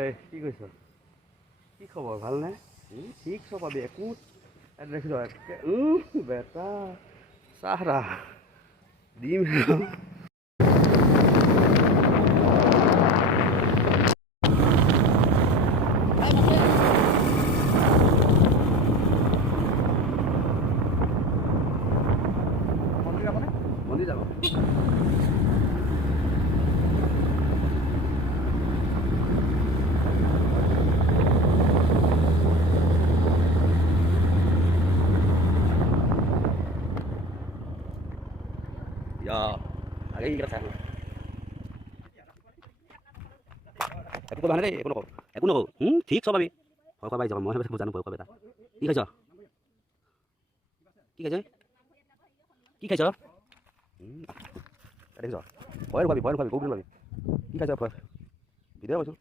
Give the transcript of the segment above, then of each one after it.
এই কি কৈছ? কি খবৰ ভালনে? ঠিক পাবি একো দেখিছ বেটা চাহ দিম। মন্দিৰ যাব। Ahí gracias. Aku kau mana deh? Aku nak. ঠিক সব আমি। কয় বাই যাব মই জানো কয় বেটা। কি খাইছ? কি খাইছ? কি খাইছ? দেখিছ? ভয় নকবি গৌৰ নকবি। কি খাইছ কয়? ভিডিঅ' কৈছো।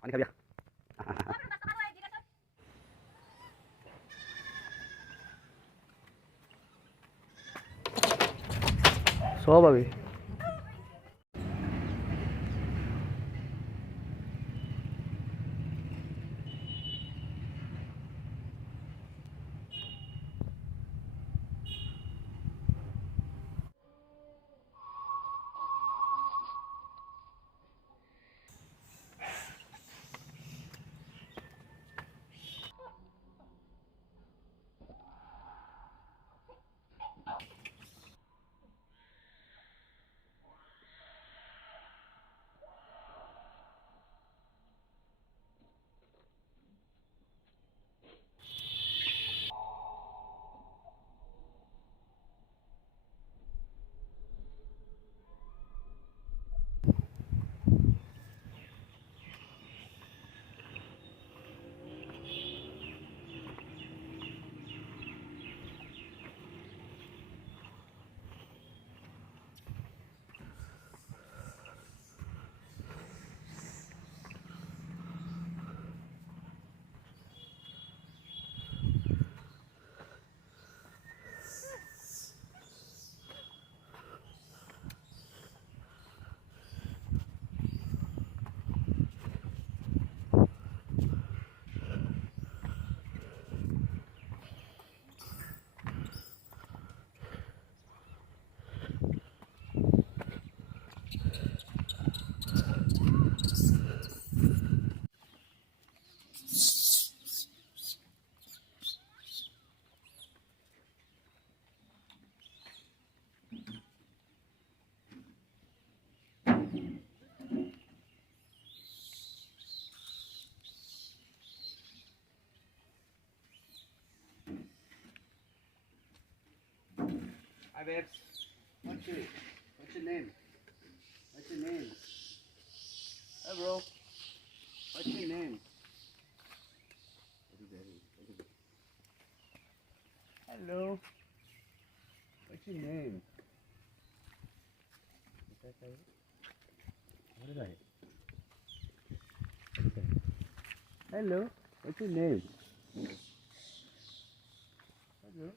পানী খাবি সব আমি Hi babes, what's your name? What's your name? Hey bro, what's your name? Hello, what's your name? What did I? Hello, what's your name? Hello.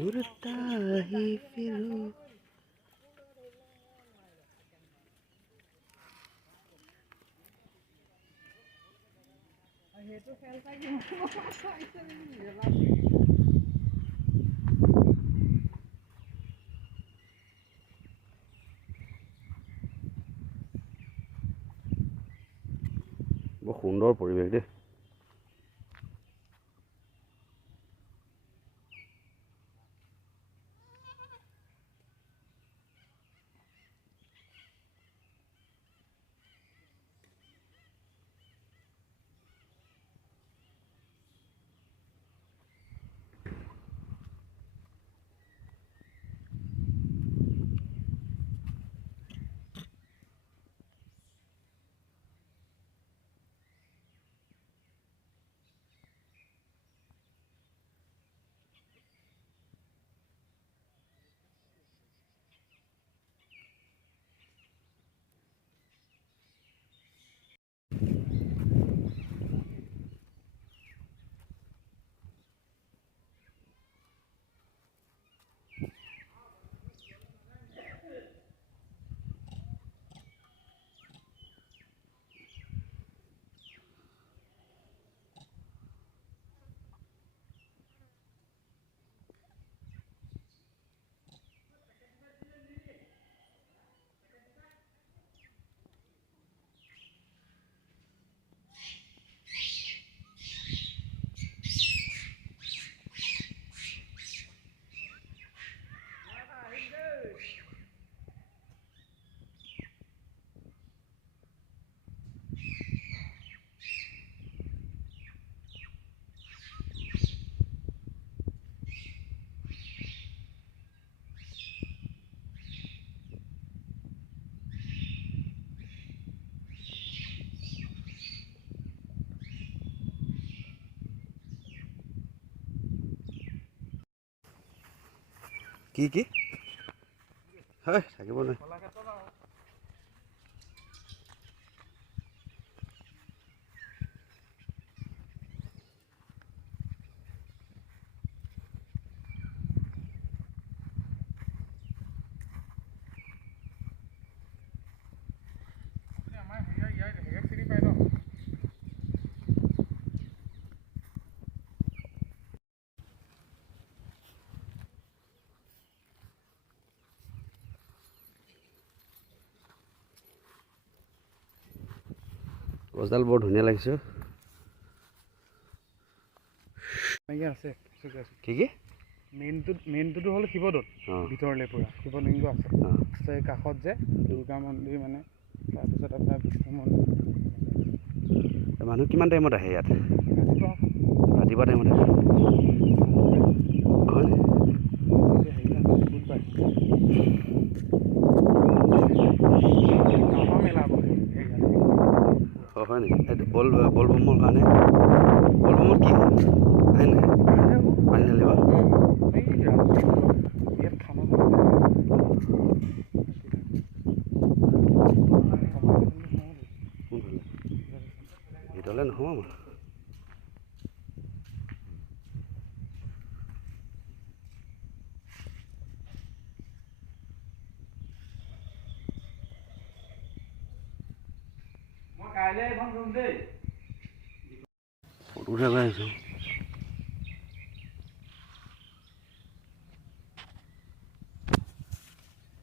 उड़ता ही फिरूं বৰ সুন্দৰ পৰিৱেশ দেই। কি হয় থাকিব নহয়। গছডাল বৰ ধুনীয়া লাগিছে। আছে কি মেইনটো হ'ল শিৱদৌল ভিতৰলৈ পুৰা শিৱলিংগ আছে কাষত যে দুৰ্গা মন্দিৰ মানে তাৰপিছত আপোনাৰ বিষ্ণু মন্দিৰ। মানুহ কিমান টাইমত আহে ইয়াত? ৰাতিপুৱা টাইমত আহে। হয় নেকি? বলবমৰ কাৰণে বলবমত কি হয়? আহে নাই পানী ঢালিব? ভিতৰলৈ নহওঁ আমাৰ। ফটো উঠাব আহিছোঁ।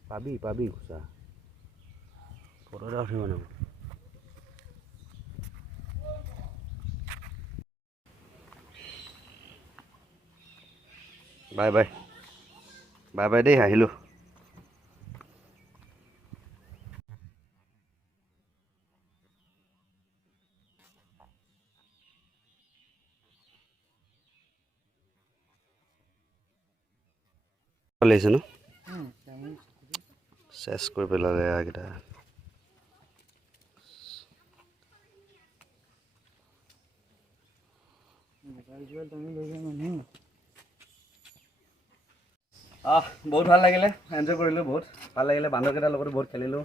পাবি ঘোচা ফটো এটা উঠিব মানে। বাই দেই, আহিলোঁ। লাগিছে ন? চেছ কৰি পেলালে একেইটা। বহুত ভাল লাগিলে, এনজয় কৰিলোঁ বহুত ভাল লাগিলে। বান্দৰকেইটাৰ লগতো বহুত খেলিলোঁ।